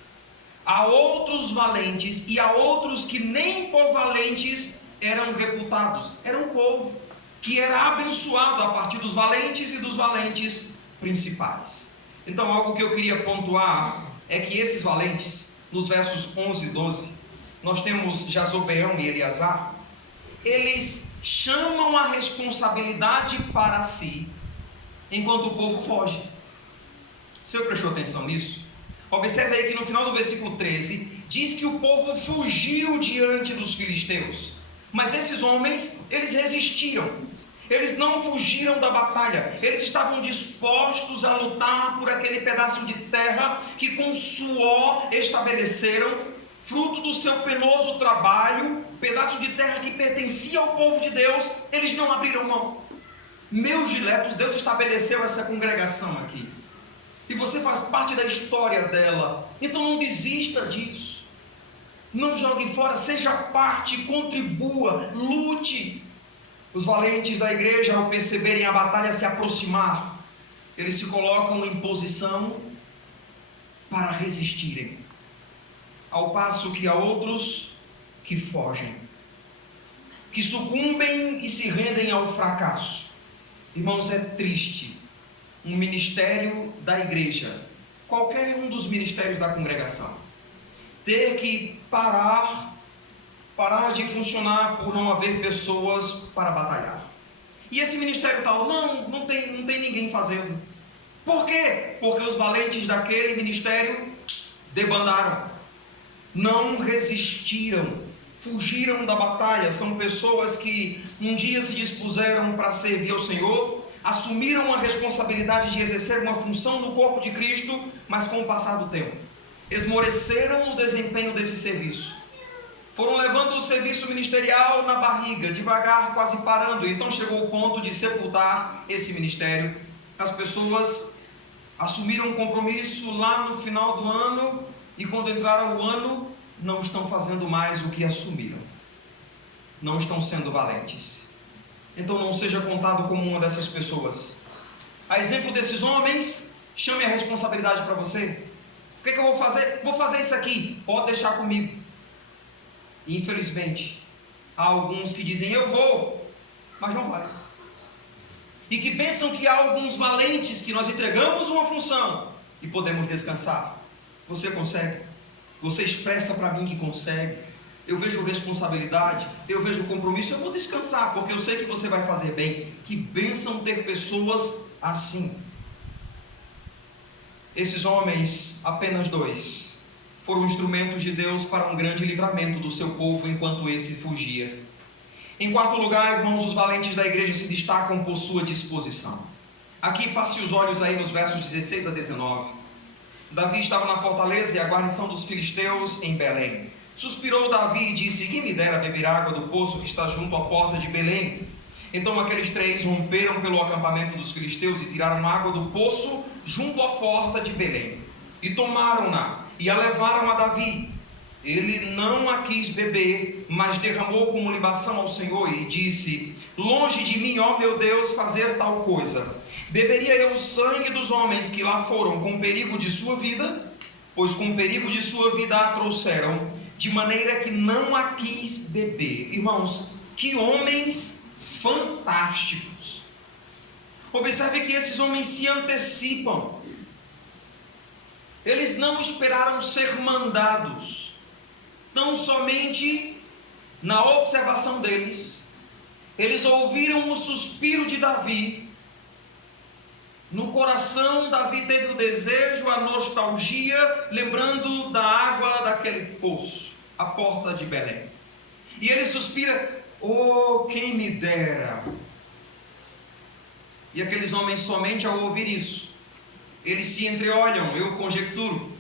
Há outros valentes e há outros que nem por valentes eram reputados. Era um povo que era abençoado a partir dos valentes e dos valentes principais. Então, algo que eu queria pontuar é que esses valentes, nos versos 11 e 12, nós temos Jazobeão e Eleazar. Eles chamam a responsabilidade para si, enquanto o povo foge. Você prestou atenção nisso? Observe aí que no final do versículo 13, diz que o povo fugiu diante dos filisteus. Mas esses homens, eles resistiram. Eles não fugiram da batalha. Eles estavam dispostos a lutar por aquele pedaço de terra que com suor estabeleceram, fruto do seu penoso trabalho, pedaço de terra que pertencia ao povo de Deus. Eles não abriram mão. Meus diletos, Deus estabeleceu essa congregação aqui. E você faz parte da história dela. Então não desista disso. Não jogue fora, seja parte, contribua, lute. Os valentes da igreja, ao perceberem a batalha se aproximar, eles se colocam em posição para resistirem. Ao passo que há outros que fogem, que sucumbem e se rendem ao fracasso. Irmãos, é triste um ministério da igreja, qualquer um dos ministérios da congregação, ter que parar de funcionar por não haver pessoas para batalhar. E esse ministério tal, não tem ninguém fazendo. Por quê? Porque os valentes daquele ministério debandaram, não resistiram, fugiram da batalha. São pessoas que um dia se dispuseram para servir ao Senhor, assumiram a responsabilidade de exercer uma função no corpo de Cristo, mas com o passar do tempo esmoreceram no desempenho desse serviço. Foram levando o serviço ministerial na barriga, devagar, quase parando. Então chegou o ponto de sepultar esse ministério. As pessoas assumiram um compromisso lá no final do ano e quando entraram o ano, não estão fazendo mais o que assumiram. Não estão sendo valentes. Então não seja contado como uma dessas pessoas. A exemplo desses homens, chame a responsabilidade para você. O que eu vou fazer? Vou fazer isso aqui. Pode deixar comigo. Infelizmente, há alguns que dizem eu vou, mas não vai. E que pensam que há alguns valentes que nós entregamos uma função e podemos descansar. Você consegue? Você expressa para mim que consegue. Eu vejo responsabilidade, eu vejo compromisso. Eu vou descansar, porque eu sei que você vai fazer bem. Que bênção ter pessoas assim. Esses homens, apenas 2, foram instrumentos de Deus para um grande livramento do seu povo enquanto esse fugia. Em quarto lugar, irmãos, os valentes da igreja se destacam por sua disposição. Aqui, passe os olhos aí nos versos 16 a 19. Davi estava na fortaleza e a guarnição dos filisteus em Belém. Suspirou Davi e disse: quem me dera beber água do poço que está junto à porta de Belém. Então aqueles 3 romperam pelo acampamento dos filisteus e tiraram água do poço junto à porta de Belém. E tomaram-na e a levaram a Davi. Ele não a quis beber, mas derramou como libação ao Senhor e disse: longe de mim, ó meu Deus, fazer tal coisa. Beberia eu o sangue dos homens que lá foram com perigo de sua vida? Pois com perigo de sua vida a trouxeram, de maneira que não a quis beber. Irmãos, que homens fantásticos. Observe que esses homens se antecipam. Eles não esperaram ser mandados. Tão somente na observação deles, eles ouviram o suspiro de Davi. No coração, Davi teve o desejo, a nostalgia, lembrando da água daquele poço, a porta de Belém. E ele suspira: oh, quem me dera. E aqueles homens, somente ao ouvir isso, eles se entreolham, eu conjecturo,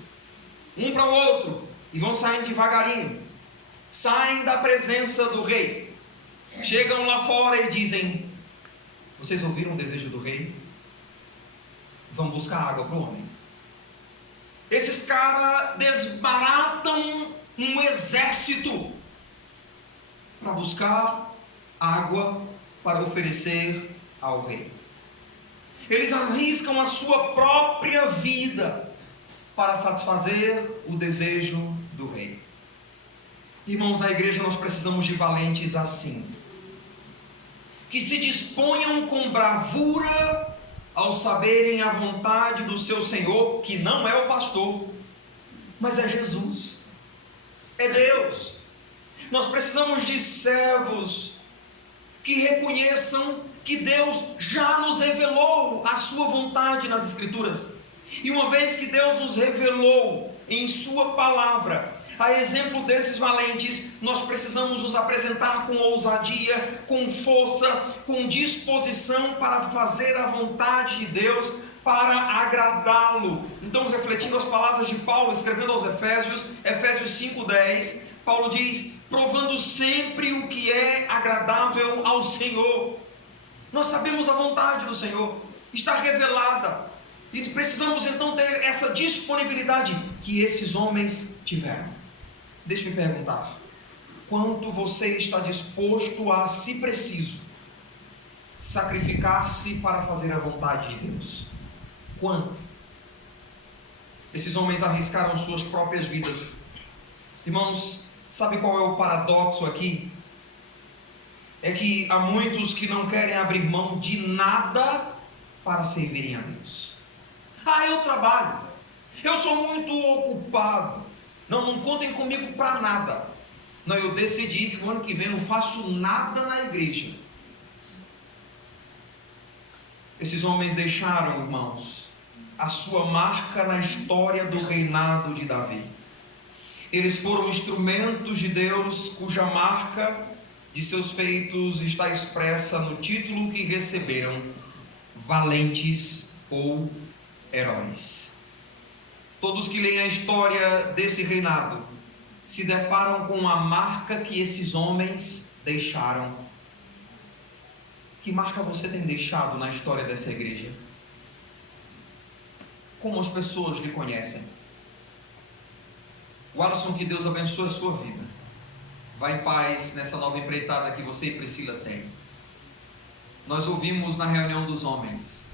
um para o outro, e vão saindo devagarinho. Saem da presença do rei. Chegam lá fora e dizem: vocês ouviram o desejo do rei? Vão buscar água para o homem. Esses caras desbaratam um exército para buscar água para oferecer ao rei. Eles arriscam a sua própria vida para satisfazer o desejo do rei. Irmãos, na igreja nós precisamos de valentes assim, que se disponham com bravura ao saberem a vontade do seu Senhor, que não é o pastor, mas é Jesus, é Deus. Nós precisamos de servos que reconheçam que Deus já nos revelou a sua vontade nas Escrituras. E uma vez que Deus nos revelou em sua palavra, a exemplo desses valentes, nós precisamos nos apresentar com ousadia, com força, com disposição para fazer a vontade de Deus, para agradá-lo. Então, refletindo as palavras de Paulo, escrevendo aos Efésios, Efésios 5:10, Paulo diz: provando sempre o que é agradável ao Senhor. Nós sabemos a vontade do Senhor, está revelada, e precisamos então ter essa disponibilidade que esses homens tiveram. Deixe-me perguntar: quanto você está disposto a, se preciso, sacrificar-se para fazer a vontade de Deus? Quanto? Esses homens arriscaram suas próprias vidas. Irmãos, sabe qual é o paradoxo aqui? É que há muitos que não querem abrir mão de nada para servirem a Deus. Eu trabalho, eu sou muito ocupado, não contem comigo para nada. Não, eu decidi que o ano que vem eu não faço nada na igreja. Esses homens deixaram, irmãos, a sua marca na história do reinado de Davi. Eles foram instrumentos de Deus, cuja marca de seus feitos está expressa no título que receberam: valentes ou heróis. Todos que leem a história desse reinado se deparam com a marca que esses homens deixaram. Que marca você tem deixado na história dessa igreja? Como as pessoas lhe conhecem? Alisson, que Deus abençoe a sua vida. Vá em paz nessa nova empreitada que você e Priscila têm. Nós ouvimos na reunião dos homens: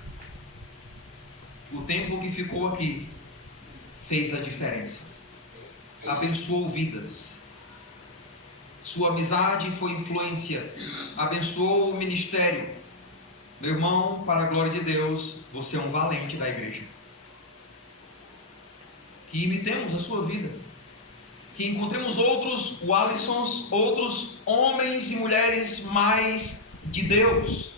o tempo que ficou aqui fez a diferença, abençoou vidas. Sua amizade foi influência, abençoou o ministério. Meu irmão, para a glória de Deus, você é um valente da igreja. Que imitemos a sua vida. que encontremos outros Wallissons, outros homens e mulheres mais de Deus.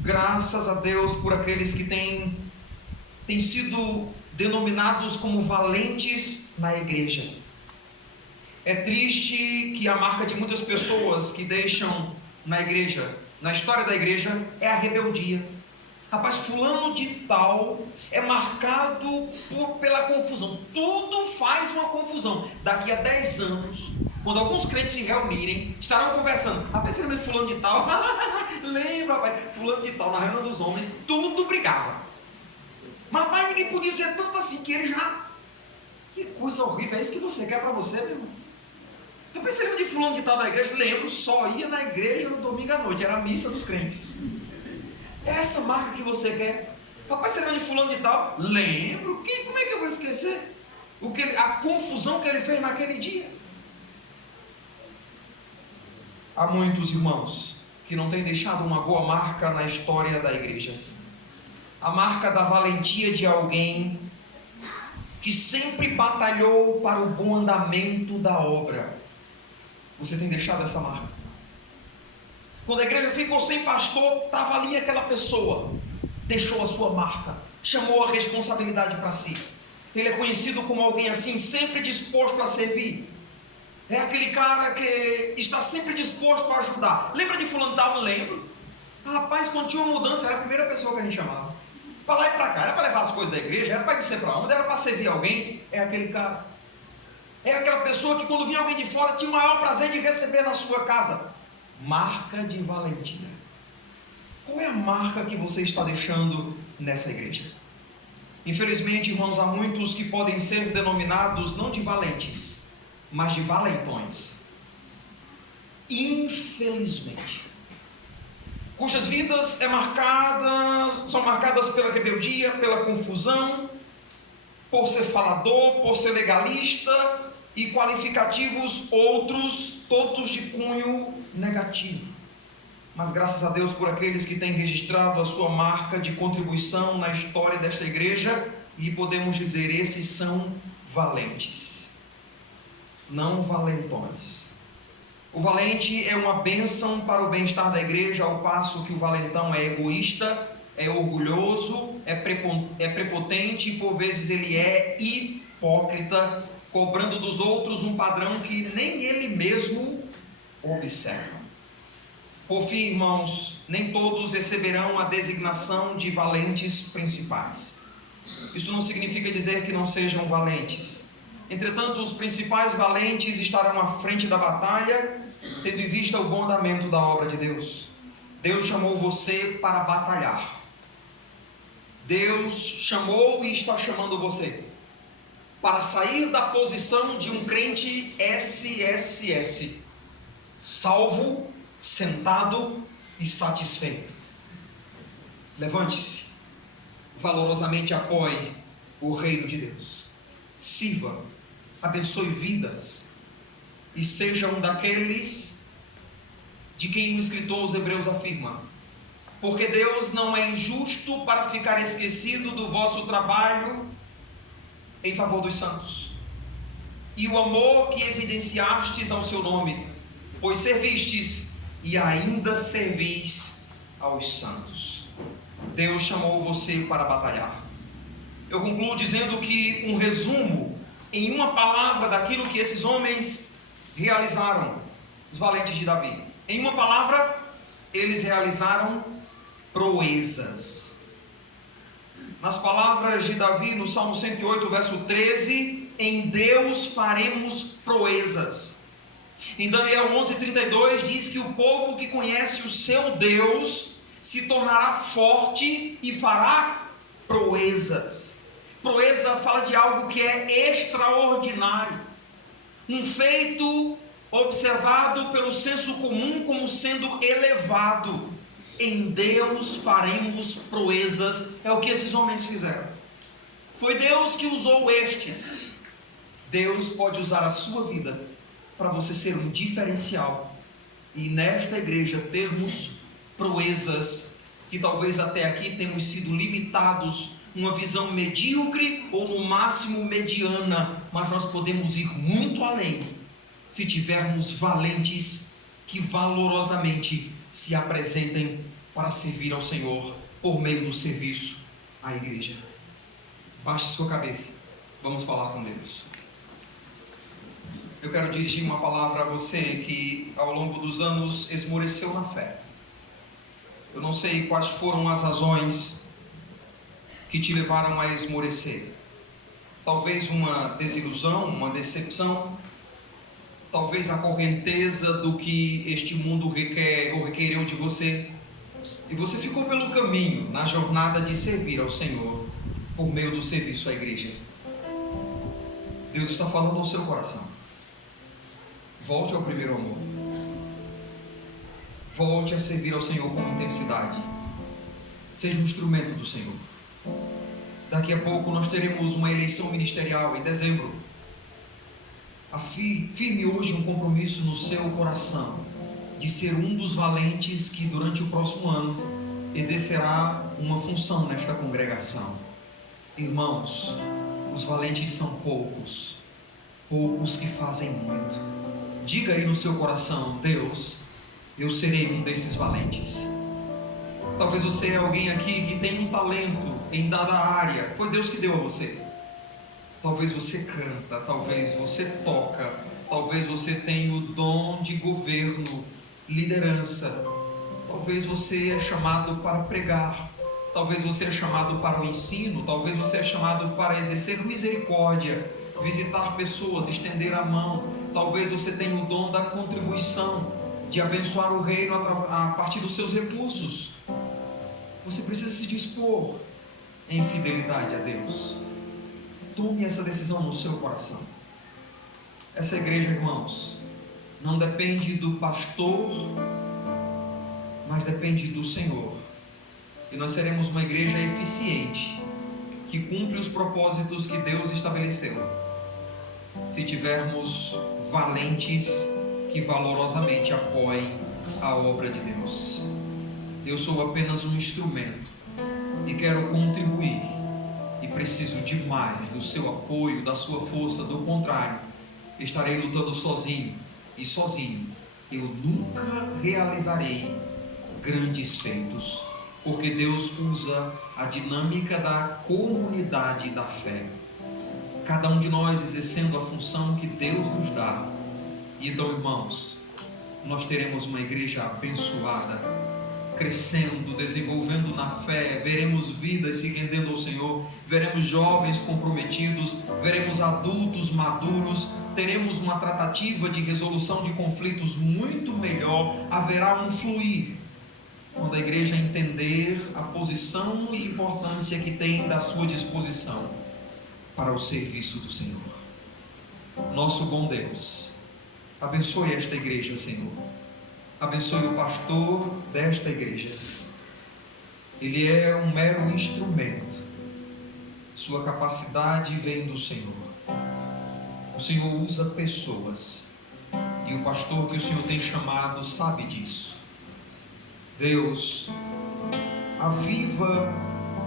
Graças a Deus por aqueles que têm sido denominados como valentes na igreja. É triste que a marca de muitas pessoas que deixam na igreja, na história da igreja, é a rebeldia. Rapaz, fulano de tal é marcado pela confusão. Tudo faz uma confusão. Daqui a 10 anos, quando alguns crentes se reunirem, estarão conversando. Rapaz, você lembra de fulano de tal? Lembra, rapaz, fulano de tal, na reunião dos homens, tudo brigava. Mas, rapaz, ninguém podia dizer tanto assim que ele já... Que coisa horrível, é isso que você quer para você, meu irmão? Rapaz, você lembra de fulano de tal da igreja? Lembro, só ia na igreja no domingo à noite, era a missa dos crentes. É essa marca que você quer? Rapaz, você lembra de fulano de tal? Lembro. Como é que eu vou esquecer? A confusão que ele fez naquele dia. Há muitos irmãos que não têm deixado uma boa marca na história da igreja. A marca da valentia de alguém que sempre batalhou para o bom andamento da obra. Você tem deixado essa marca? Quando a igreja ficou sem pastor, estava ali aquela pessoa, deixou a sua marca, chamou a responsabilidade para si. Ele é conhecido como alguém assim, sempre disposto a servir. É aquele cara que está sempre disposto a ajudar. Lembra de fulano tal? Lembro. Rapaz, quando tinha uma mudança, era a primeira pessoa que a gente chamava. Para lá e para cá, era para levar as coisas da igreja, era para ir para onde, era para servir alguém. É aquele cara. É aquela pessoa que quando vinha alguém de fora, tinha o maior prazer de receber na sua casa. Marca de valentia. Qual é a marca que você está deixando nessa igreja? Infelizmente, irmãos, há muitos que podem ser denominados não de valentes, mas de valentões. Infelizmente. Cujas vidas são marcadas pela rebeldia, pela confusão, por ser falador, por ser legalista e qualificativos outros, todos de cunho negativo. Mas graças a Deus por aqueles que têm registrado a sua marca de contribuição na história desta igreja, e podemos dizer, esses são valentes, não valentões. O valente é uma bênção para o bem-estar da igreja, ao passo que o valentão é egoísta, é orgulhoso, é prepotente e por vezes ele é hipócrita, cobrando dos outros um padrão que nem ele mesmo observa. Por fim, irmãos, nem todos receberão a designação de valentes principais. Isso não significa dizer que não sejam valentes. Entretanto, os principais valentes estarão à frente da batalha, tendo em vista o bom andamento da obra de Deus. Deus chamou você para batalhar. Deus chamou e está chamando você para sair da posição de um crente SSS, salvo, sentado e satisfeito. Levante-se, valorosamente apoie o reino de Deus, sirva, abençoe vidas e seja um daqueles de quem o escritor aos Hebreus afirma: porque Deus não é injusto para ficar esquecido do vosso trabalho em favor dos santos, e o amor que evidenciastes ao seu nome, pois servistes e ainda servis aos santos. Deus chamou você para batalhar. Eu concluo dizendo que um resumo em uma palavra daquilo que esses homens realizaram, os valentes de Davi. Em uma palavra, eles realizaram proezas. Nas palavras de Davi, no Salmo 108, verso 13, em Deus faremos proezas. Em Daniel 11:32 diz que o povo que conhece o seu Deus se tornará forte e fará proezas. Proeza fala de algo que é extraordinário, um feito observado pelo senso comum como sendo elevado. Em Deus faremos proezas, é o que esses homens fizeram. Foi Deus que usou estes. Deus pode usar a sua vida para você ser um diferencial e nesta igreja termos proezas que talvez até aqui temos sido limitados uma visão medíocre ou no máximo mediana, mas nós podemos ir muito além se tivermos valentes que valorosamente se apresentem para servir ao Senhor por meio do serviço à igreja. Baixe sua cabeça, vamos falar com Deus. Eu quero dirigir uma palavra a você que ao longo dos anos esmoreceu na fé. Eu não sei quais foram as razões que te levaram a esmorecer. Talvez uma desilusão, uma decepção, talvez a correnteza do que este mundo requer ou requereu de você, e você ficou pelo caminho na jornada de servir ao Senhor por meio do serviço à igreja. Deus está falando ao seu coração. Volte ao primeiro amor. Volte a servir ao Senhor com intensidade. Seja um instrumento do Senhor. Daqui a pouco nós teremos uma eleição ministerial em dezembro. Firme hoje um compromisso no seu coração de ser um dos valentes que durante o próximo ano exercerá uma função nesta congregação. Irmãos, os valentes são poucos, poucos que fazem muito. Diga aí no seu coração: Deus, eu serei um desses valentes. Talvez você é alguém aqui que tem um talento em dada área, foi Deus que deu a você. Talvez você canta, talvez você toca, talvez você tenha o dom de governo, liderança. Talvez você é chamado para pregar, talvez você é chamado para o ensino, talvez você é chamado para exercer misericórdia, visitar pessoas, estender a mão. Talvez você tenha o dom da contribuição, de abençoar o reino a partir dos seus recursos. Você precisa se dispor em fidelidade a Deus. Tome essa decisão no seu coração. Essa igreja, irmãos, não depende do pastor, mas depende do Senhor. E nós seremos uma igreja eficiente, que cumpre os propósitos que Deus estabeleceu, se tivermos valentes que valorosamente apoiem a obra de Deus. Eu sou apenas um instrumento e quero contribuir, e preciso demais do seu apoio, da sua força. Do contrário, estarei lutando sozinho, e sozinho eu nunca realizarei grandes feitos, porque Deus usa a dinâmica da comunidade da fé, cada um de nós exercendo a função que Deus nos dá. E então, irmãos, nós teremos uma igreja abençoada, crescendo, desenvolvendo na fé. Veremos vidas se rendendo ao Senhor, veremos jovens comprometidos, veremos adultos maduros, teremos uma tratativa de resolução de conflitos muito melhor. Haverá um fluir quando a igreja entender a posição e importância que tem da sua disposição para o serviço do Senhor. Nosso bom Deus, abençoe esta igreja, Senhor. Abençoe o pastor desta igreja. Ele é um mero instrumento. Sua capacidade vem do Senhor. O Senhor usa pessoas, e o pastor que o Senhor tem chamado sabe disso. Deus, aviva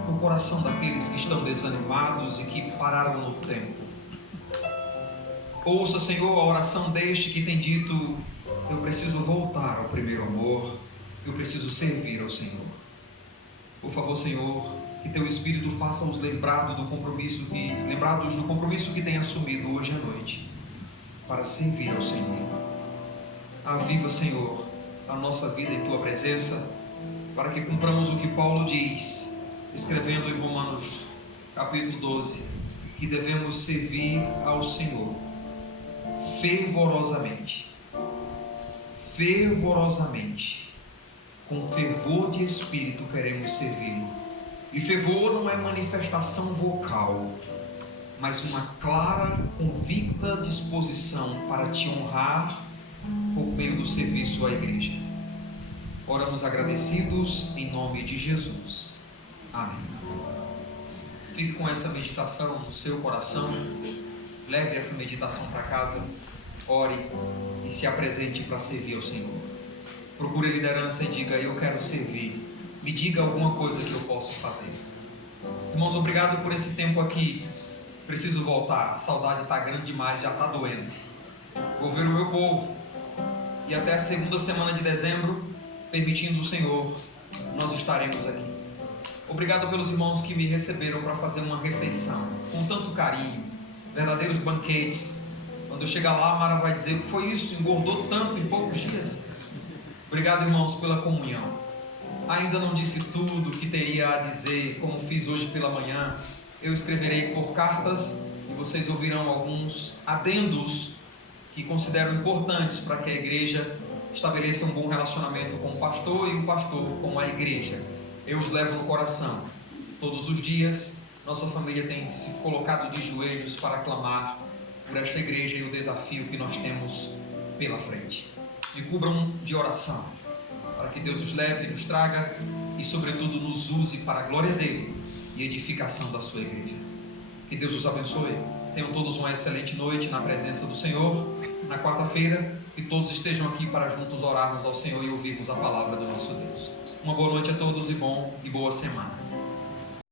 o coração daqueles que estão desanimados e que pararam no tempo. Ouça, Senhor, a oração deste que tem dito: eu preciso voltar ao primeiro amor, eu preciso servir ao Senhor. Por favor, Senhor, que Teu Espírito faça-nos lembrados do compromisso que tem assumido hoje à noite, para servir ao Senhor. Aviva, Senhor, a nossa vida em Tua presença, para que cumpramos o que Paulo diz, escrevendo em Romanos capítulo 12, que devemos servir ao Senhor fervorosamente, com fervor de espírito queremos servi-lo. E fervor não é manifestação vocal, mas uma clara, convicta disposição para te honrar por meio do serviço à igreja. Oramos agradecidos em nome de Jesus. Amém. Fique com essa meditação no seu coração, leve essa meditação para casa, ore e se apresente para servir ao Senhor. Procure a liderança e diga: eu quero servir, me diga alguma coisa que eu posso fazer. Irmãos, obrigado por esse tempo aqui. Preciso voltar, a saudade está grande demais, já está doendo. Vou ver o meu povo. E até a segunda semana de dezembro, permitindo o Senhor, nós estaremos aqui. Obrigado pelos irmãos que me receberam para fazer uma refeição com tanto carinho, verdadeiros banquetes. Quando eu chegar lá, a Mara vai dizer: o que foi isso? Engordou tanto em poucos dias. Obrigado, irmãos, pela comunhão. Ainda não disse tudo o que teria a dizer, como fiz hoje pela manhã. Eu escreverei por cartas e vocês ouvirão alguns adendos que considero importantes para que a igreja estabeleça um bom relacionamento com o pastor e o pastor com a igreja. Eu os levo no coração. Todos os dias, nossa família tem se colocado de joelhos para clamar por esta igreja e o desafio que nós temos pela frente. Me cubram de oração, para que Deus nos leve, nos traga e, sobretudo, nos use para a glória dele e edificação da sua igreja. Que Deus os abençoe. Tenham todos uma excelente noite na presença do Senhor. Na quarta-feira, que todos estejam aqui para juntos orarmos ao Senhor e ouvirmos a palavra do nosso Deus. Uma boa noite a todos e boa semana.